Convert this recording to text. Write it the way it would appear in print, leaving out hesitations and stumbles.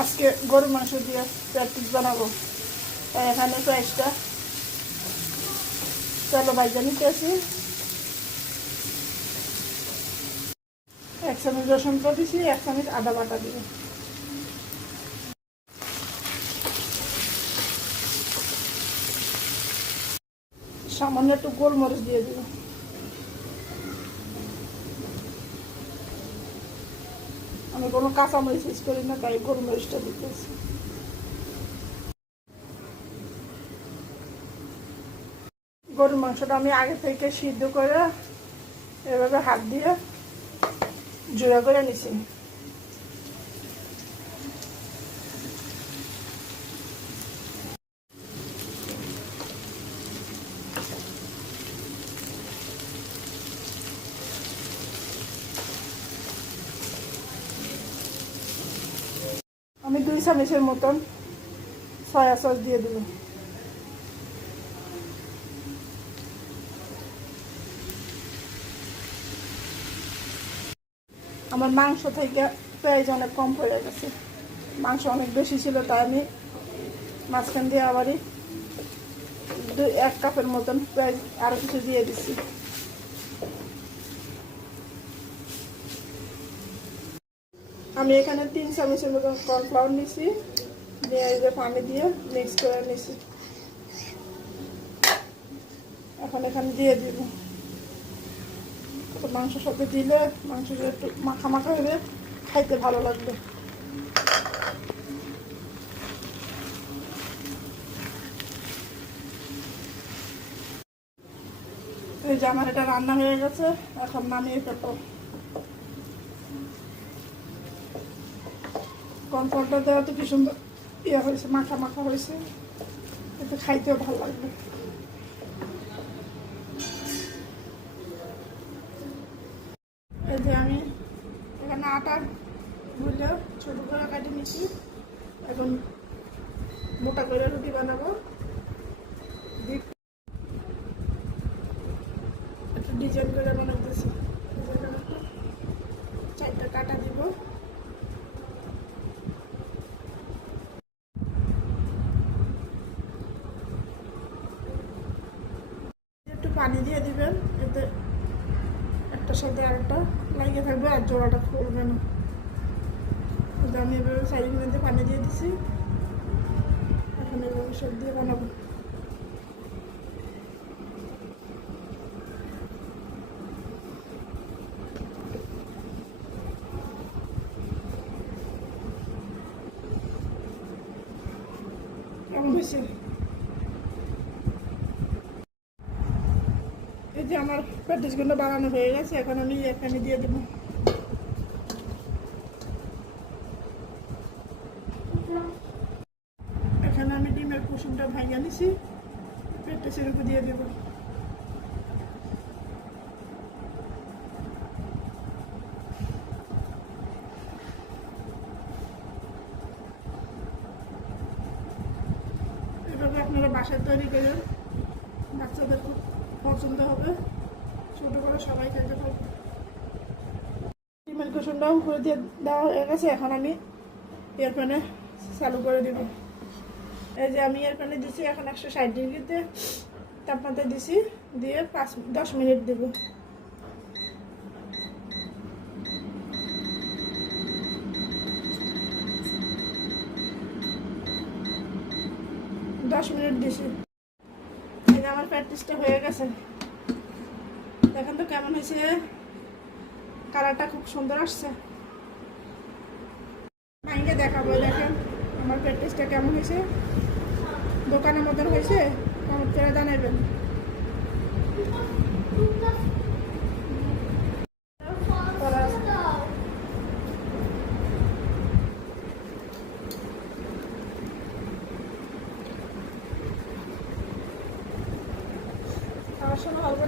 আজকে গরুর মাংস দিয়ে প্র্যাকটিস বানাবো, তাই এখানে পেঁয়াজটা তেলে ভাজা নিতেছি। 1 চামচ রসুন দিয়েছি, 1 চামচ আদা বাটা দিব। সামান্য একটু গোলমরিচ দিয়ে দিব। আমি কোনো কাঁচামরিচ ইউজ করি না, তাই গোলমরিচটা দিতেছি। গরুর মাংসটা আমি আগে থেকে সিদ্ধ করে এভাবে হাত দিয়ে জোড়া করে নিছি। আমি 2 চামচের মতন সয়া সস দিয়ে দিব। আমার মাংস থেকে পেঁয়াজ অনেক কম পড়ে গেছে, মাংস অনেক বেশি ছিল, তাই আমি মাঝখান দিয়ে আবারই 1 কাপের মতন পেঁয়াজ আরও কিছু দিয়ে দিচ্ছি। আমি এখানে 3 চামচের মতন কর্নফ্লাওয়ার নিছি, নিয়ে পানি দিয়ে মিক্স করে নিছি। এখন এখানে দিয়ে দিব। মাংসের সাথে দিলে মাংসটা একটু মাখা মাখা হবে, খাইতে ভালো লাগবে। এই যে আমার এটা রান্না হয়ে গেছে, এখন নামিয়ে ফেলবো। কর্নফ্লাওয়ারটা দেওয়া তো কি সুন্দর হয়েছে, মাখা মাখা হয়েছে, এতে খাইতেও ভালো লাগবে। এই যে আমি এখানে আটা গুলে ছোট করে কাটে নিচ্ছি, এখন মোটা করে রুটি বানাবো। একটু ডিজাইন করে বানাতেছি, 4টা কাটা দিব। একটু পানি দিয়ে দিবেন, এতে একটার সাথে আরেকটা লাগিয়ে থাকবে আর জোড়াটা খুলবে না। আমি এভাবে সাইডে পানি দিয়ে দিছি, এখন এভাবে সব দিয়ে বানাবো। কেমন হয়েছে? এই যে আমার প্যাটিসগুলো বানানো হয়ে গেছে, এখন আমি এখানে দিয়ে দেবো। এখানে আমি ডিমের কুসুমটা ভাঙিয়ে নিছি, প্যাটিসের উপর দিয়ে দেবো। এভাবে আপনারা বাসায় তৈরি করেন, বাচ্চাদের খুব পছন্দ হবে, ছোটো করে সবাই খেতে পারবে। ডিমের কুসুমটাও করে দিয়ে দেওয়া হয়ে গেছে, এখন আমি এয়ার প্যানে চালু করে দেব। এই যে আমি এয়ার প্যানে দিছি, এখন 160 ডিগ্রিতে তাপমাত্রা দিছি, দিয়ে 10 মিনিট দেব। দিছি। এই যে আমার প্র্যাকটিসটা হয়ে গেছে, দেখেন তো কেমন হয়েছে, কালারটা খুব সুন্দর আসছে। ভাঙে দেখাবো, দেখেন আমার প্র্যাকটিসটা কেমন হয়েছে, দোকানের মতন হয়েছে, কমেন্ট করে জানাবেন। খাওয়ার সময় অল্প